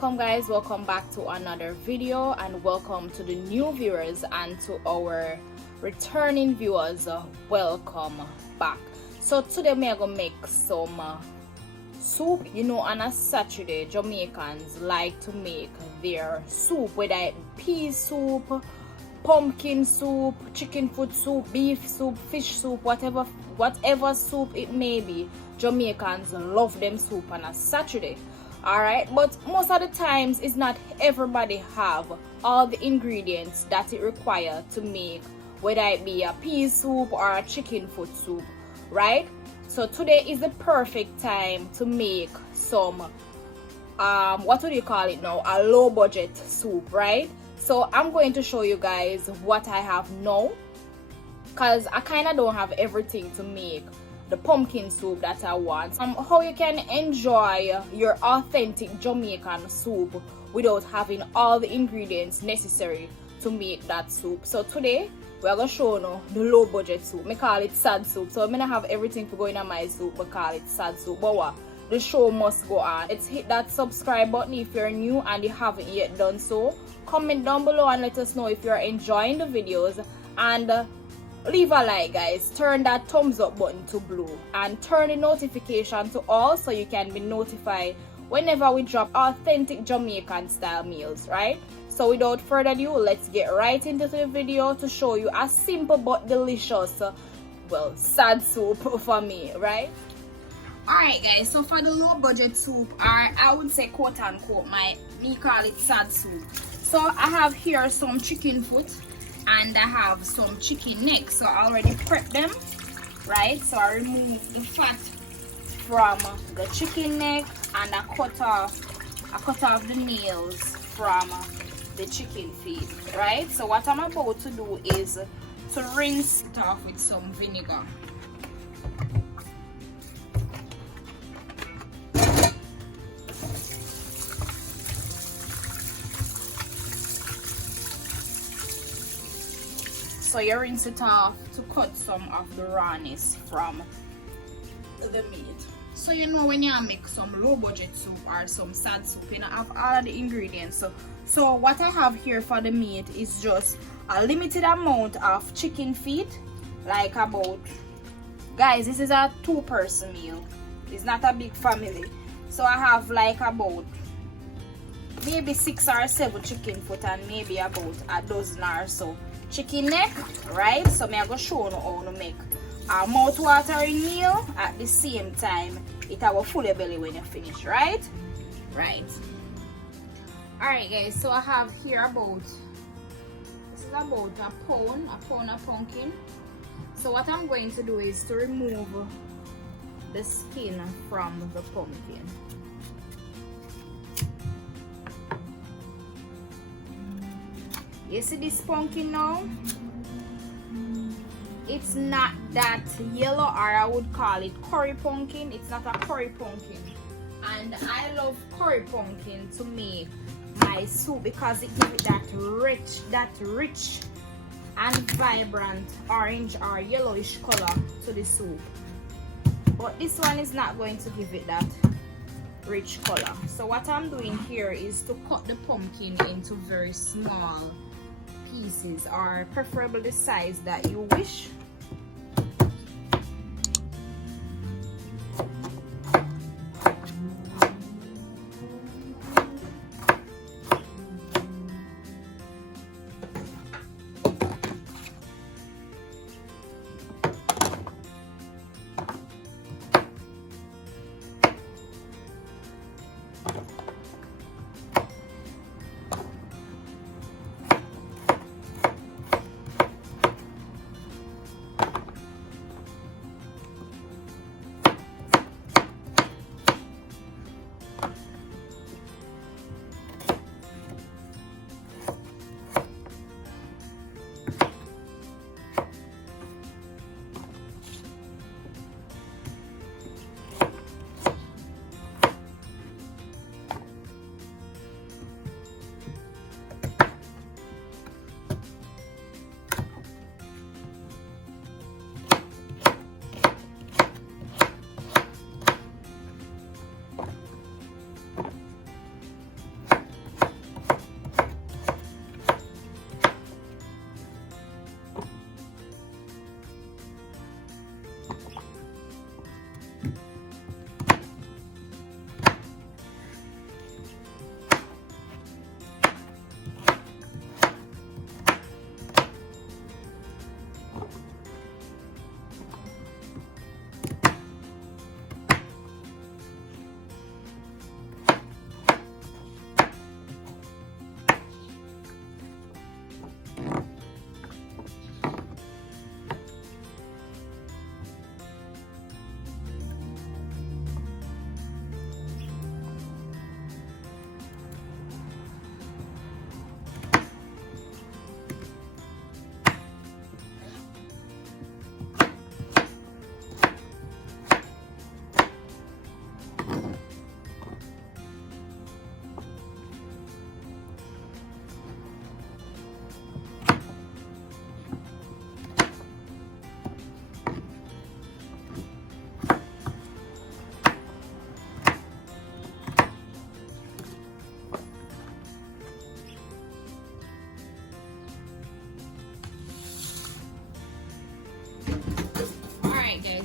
welcome guys, welcome back to another video, and welcome to the new viewers and to our returning viewers. Welcome back. So today we are gonna make some soup. You know, on a Saturday Jamaicans like to make their soup, whether it be pea soup, pumpkin soup, chicken foot soup, beef soup, fish soup, whatever soup it may be. Jamaicans love them soup on a Saturday. Alright, but most of the times it's not everybody have all the ingredients that it requires to make, whether it be a pea soup or a chicken foot soup, right? So today is the perfect time to make some what do you call it now, a low budget soup, right? So I'm going to show you guys what I have now, because I kind of don't have everything to make the pumpkin soup that I want. How you can enjoy your authentic Jamaican soup without having all the ingredients necessary to make that soup. So today we're gonna show you the low budget soup. I call it sad soup. So I'm gonna have everything for going on my soup, but call it sad soup. But what? The show must go on. Let's hit that subscribe button if you're new and you haven't yet done so. Comment down below and let us know if you're enjoying the videos, and leave a like guys, turn that thumbs up button to blue, and turn the notification to all so you can be notified whenever we drop authentic Jamaican style meals, right? So without further ado, let's get right into the video to show you a simple but delicious, well, sad soup for me, right? Alright guys, so for the low budget soup, or I would say quote unquote, me call it sad soup. So I have here some chicken foot and I have some chicken neck. So I already prepped them, right? So I remove the fat from the chicken neck and I cut off the nails from the chicken feet, right? So what I'm about to do is to rinse it off with some vinegar. So you rinse it off to cut some of the rawness from the meat. So you know, when you make some low budget soup or some sad soup, you know, have all of the ingredients. So what I have here for the meat is just a limited amount of chicken feet, like about, guys, this is a 2-person meal. It's not a big family. So I have like about maybe 6 or 7 chicken foot and maybe about a dozen or so chicken neck, right? So I'm gonna show you how to make a mouth-watering meal at the same time it have a full belly when you finish, right? Alright guys, so I have here about, this is about a pound of pumpkin. So what I'm going to do is to remove the skin from the pumpkin. You see this pumpkin now? It's not that yellow, or I would call it curry pumpkin. It's not a curry pumpkin. And I love curry pumpkin to make my soup because it gives it that rich and vibrant orange or yellowish color to the soup. But this one is not going to give it that rich color. So what I'm doing here is to cut the pumpkin into very small pieces, or preferably the size that you wish.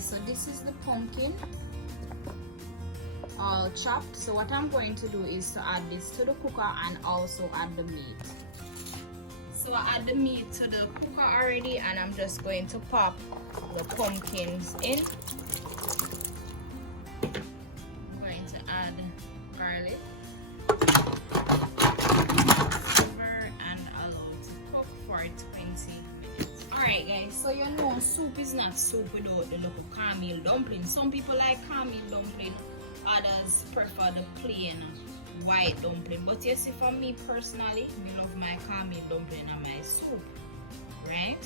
so this is the pumpkin all chopped. So what I'm going to do is to add this to the cooker and also add the meat. So I add the meat to the cooker already, and I'm just going to pop the pumpkins in. I'm going to add garlic and allow it to cook for 20 minutes. Alright guys, so you know soup is not soup without the little cornmeal dumpling. Some people like cornmeal dumpling, others prefer the plain white dumpling, but you see, for me personally, I love my cornmeal dumpling and my soup, right?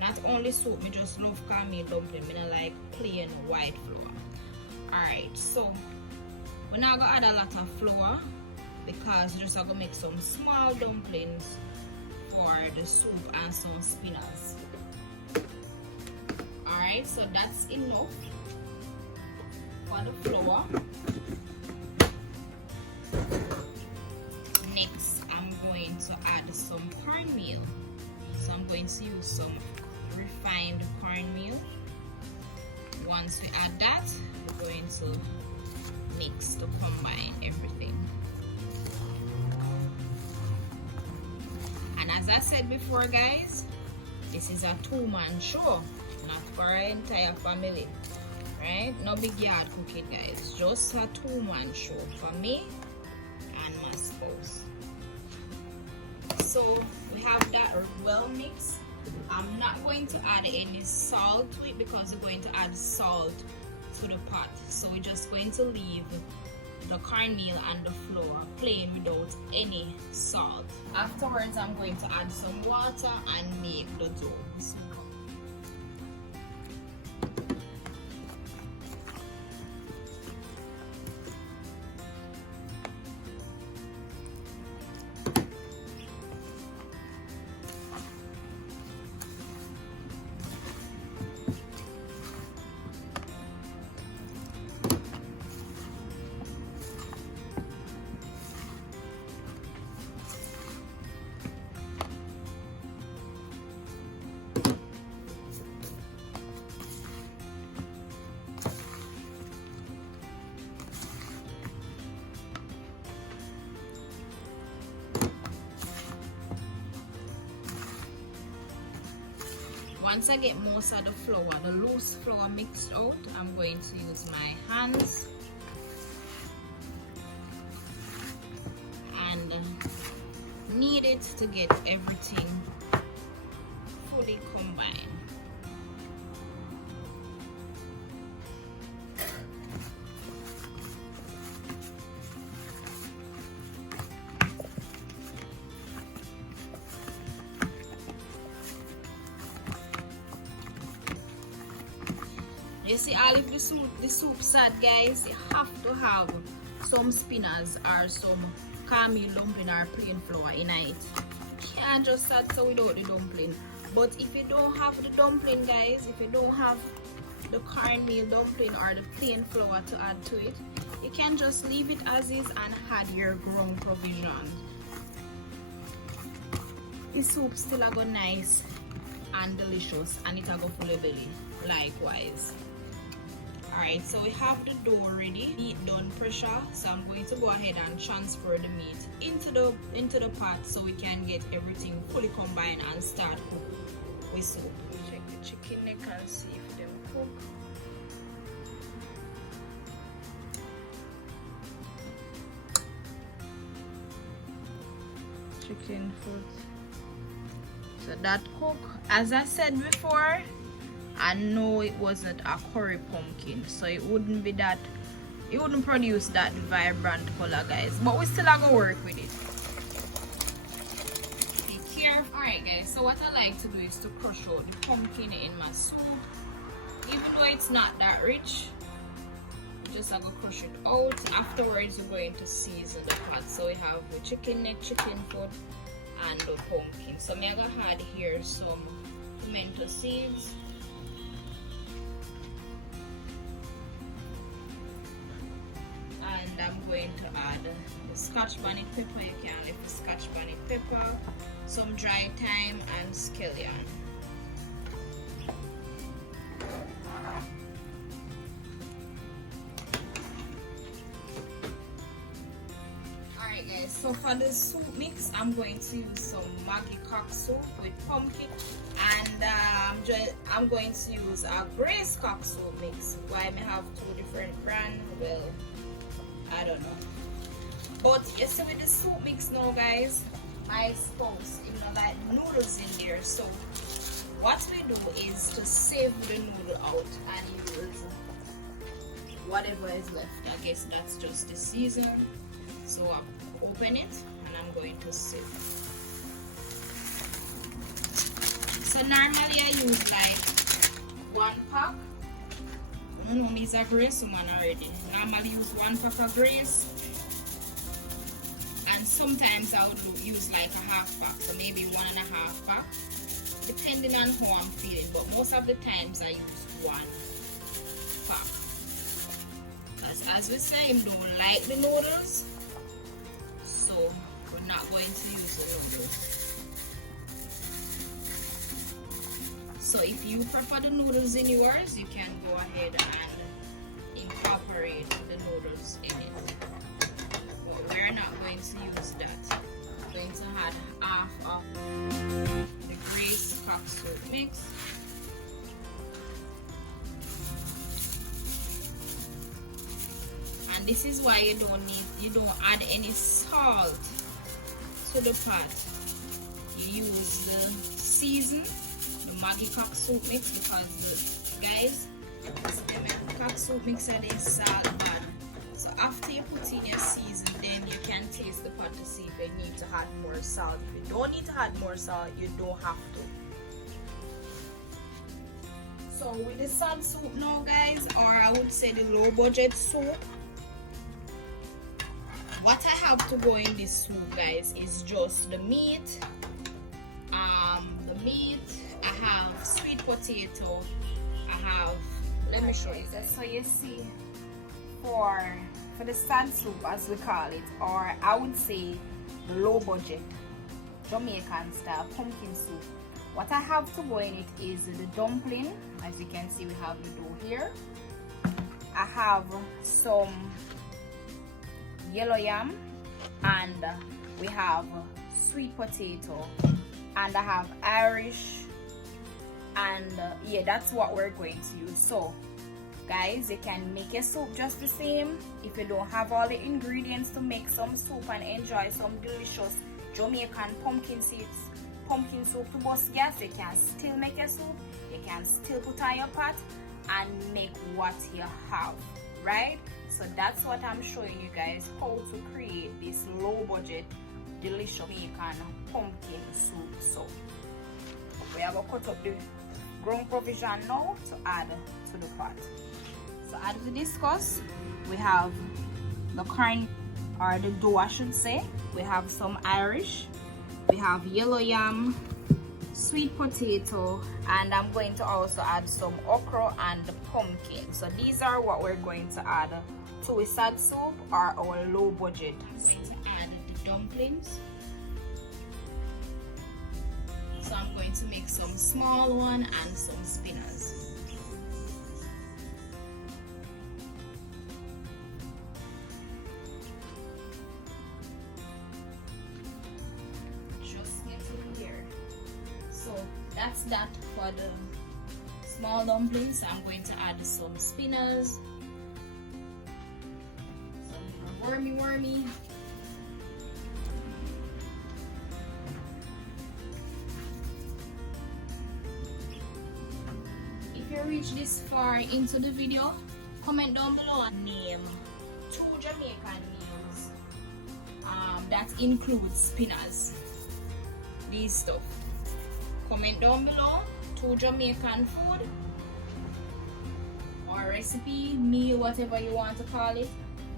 Not only soup, I just love cornmeal dumpling. I don't like plain white flour. Alright, so we're not gonna add a lot of flour because we're just gonna make some small dumplings for the soup and some spinners. Alright, so that's enough for the flour. Next, I'm going to add some cornmeal. So I'm going to use some refined cornmeal. Once we add that, we're going to mix to combine everything. And as I said before guys, this is a two-man show, not for our entire family, right? No big yard cooking guys, just a two-man show for me and my spouse. So we have that well mixed. I'm not going to add any salt to it because we're going to add salt to the pot. So we're just going to leave the cornmeal and the flour plain without any salt. Afterwards, I'm going to add some water and make the dough. Once I get most of the flour, the loose flour mixed out, I'm going to use my hands and knead it to get everything fully combined. You see, all of the soup sad guys, you have to have some spinners or some cornmeal dumpling or plain flour in it. Can't just add so without the dumpling. But if you don't have the dumpling guys, if you don't have the cornmeal dumpling or the plain flour to add to it, you can just leave it as is and add your ground provisions. The soup still a go nice and delicious, and it a go full of belly likewise. Alright, so we have the dough ready, meat done pressure, so I'm going to go ahead and transfer the meat into the pot so we can get everything fully combined and start cook with soup. Check the chicken neck and see if them cook. Chicken foot. So that cook, as I said before, I know it wasn't a curry pumpkin, so it wouldn't be that, it wouldn't produce that vibrant color guys, but we still are gonna work with it. Be careful. Alright guys, so what I like to do is to crush out the pumpkin in my soup. Even though it's not that rich, just I'm gonna crush it out. Afterwards we're going to season the pot. So we have the chicken neck, chicken foot and the pumpkin. So I'm gonna add here some pimento seeds. And I'm going to add the scotch bonnet pepper. You can leave the scotch bonnet pepper, some dry thyme and scallion. for the soup mix, I'm going to use some Maggi cock soup with pumpkin, and I'm going to use a Grace cock soup mix. Why may have two different brands? Well, I don't know. But you see with the soup mix now, guys, my spouse, you know, like noodles in there. So what we do is to save the noodle out and use whatever is left. I guess that's just the season. So I'll open it and I'm going to sieve. So normally I use like 1 pack. I don't know, me is a Grace woman already. Normally use 1 pack of Grace. And sometimes I would use like a half pack, so maybe 1.5 pack, depending on how I'm feeling. But most of the times I use 1 pack. As we say, I don't like the noodles, so we're not going to use the noodles. So if you prefer the noodles in yours, you can go ahead and incorporate the noodles in it. But we're not going to use that. We're going to add half of the Grace cock soup mix. And this is why you don't add any salt to the pot. You use the season, the Maggi cock soup mix, because guys, the Jamaican cock soup mix is salt bad. So after you put in your season, then you can taste the pot to see if you need to add more salt. If you don't need to add more salt, you don't have to. So with the salt soup now, guys, or I would say the low budget soup, what I have to go in this soup, guys, is just the meat. I have sweet potato. I have, let me show you that. So you see, for the sand soup, as we call it, or I would say the low budget Jamaican style pumpkin soup, what I have to go in it is the dumpling. As you can see, we have the dough here. I have some yellow yam, and we have sweet potato, and I have Irish, and yeah, that's what we're going to use. So guys, you can make your soup just the same. If you don't have all the ingredients to make some soup and enjoy some delicious Jamaican pumpkin soup to bust gas, you can still make your soup. You can still put on your pot and make what you have, right? So that's what I'm showing you guys, how to create this low budget delicious Jamaican pumpkin soup. So we are going to cut up the ground provision now to add to the pot. So as we discussed, we have the corn, or the dough I should say. We have some Irish, we have yellow yam, sweet potato, and I'm going to also add some okra and pumpkin. So these are what we're going to add to a sad soup or our low budget. I'm going to add the dumplings. So I'm going to make some small one and some spinners. That's that for the small dumplings. I'm going to add some spinners, some wormy. If you reach this far into the video, comment down below and name 2 Jamaican meals that includes spinners. These stuff. Comment down below 2 Jamaican food or recipe, meal, whatever you want to call it,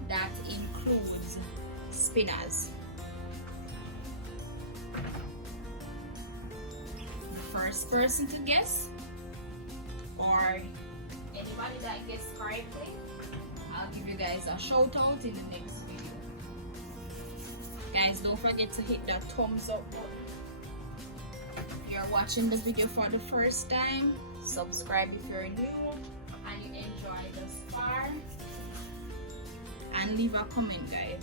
that includes spinners. The first person to guess, or anybody that guessed correctly, I'll give you guys a shout out in the next video. Guys, don't forget to hit that thumbs up button. If you're watching the video for the first time, subscribe if you're new and you enjoy this far, and leave a comment, guys.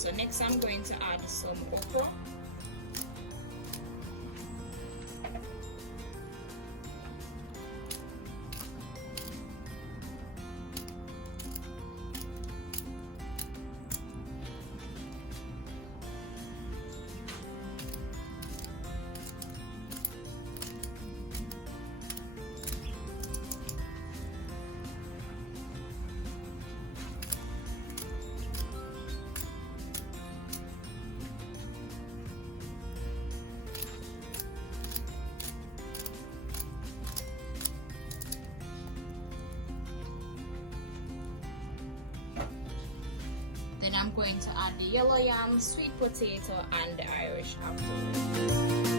So next I'm going to add some okra. Then I'm going to add the yellow yam, sweet potato, and the Irish afterwards.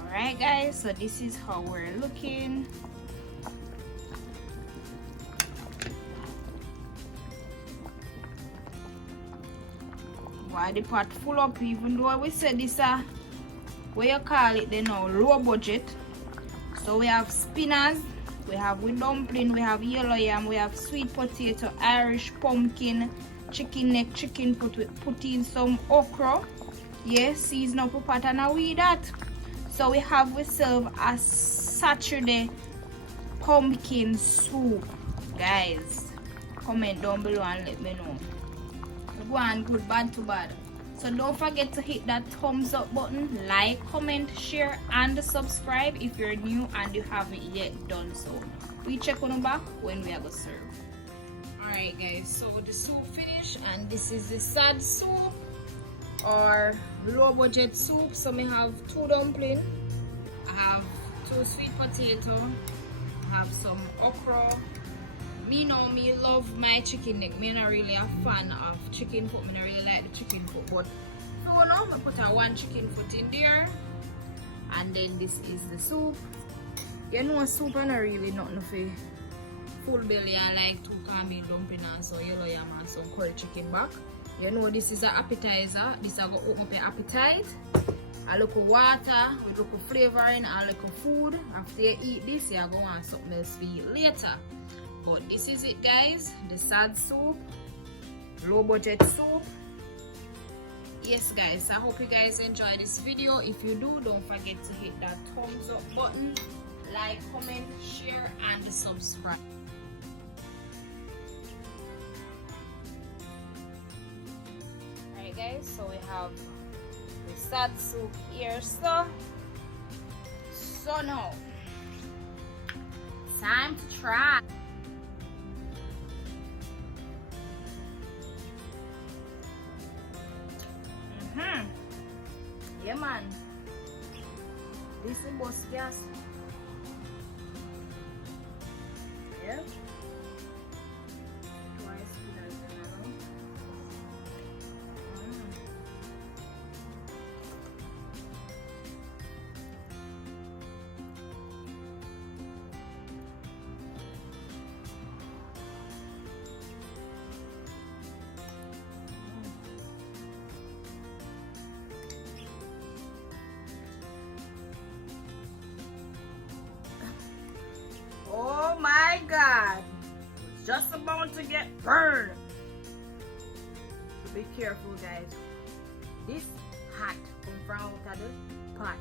Alright guys, so this is how we're looking. Why the pot full up, even though we said this what you call it then now, low budget. So we have spinners, we have with dumpling, we have yellow yam, we have sweet potato, Irish pumpkin, chicken neck, chicken put in some okra. Yes, season up a pot and we that. So we have we serve a Saturday pumpkin soup. Guys, comment down below and let me know. Go on, good, bad to bad. So don't forget to hit that thumbs up button, like, comment, share, and subscribe if you're new and you haven't yet done so. We check on the back when we are going to serve. Alright guys, so the soup finished and this is the sad soup or low budget soup. So we have 2 dumplings, I have 2 sweet potato, I have some okra. Me love my chicken neck. Me not really a fan of chicken foot. Me not really like the chicken foot, but so now I put a 1 chicken foot in there, and then this is the soup. You know, soup is not really nothing for full belly. I like 2 calming dumpling and some yellow yam and some curry chicken back. You know, this is an appetizer. This is going to open up your appetite. A little water with a little flavoring and a little food. After you eat this, you're going to want something else to eat later. But this is it guys, the sad soup, low budget soup. Yes guys, I hope you guys enjoy this video. If you do, don't forget to hit that thumbs up button, like, comment, share, and subscribe. Alright guys, so we have the sad soup here. So now time to try. Yeah man, this is boss gas. Yeah. Twice just about to get burned. So be careful, guys. This hot come from out of the pot.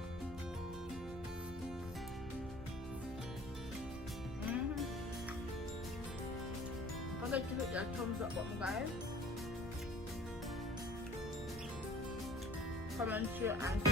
Forget to hit that thumbs up button, guys. Comment, share, and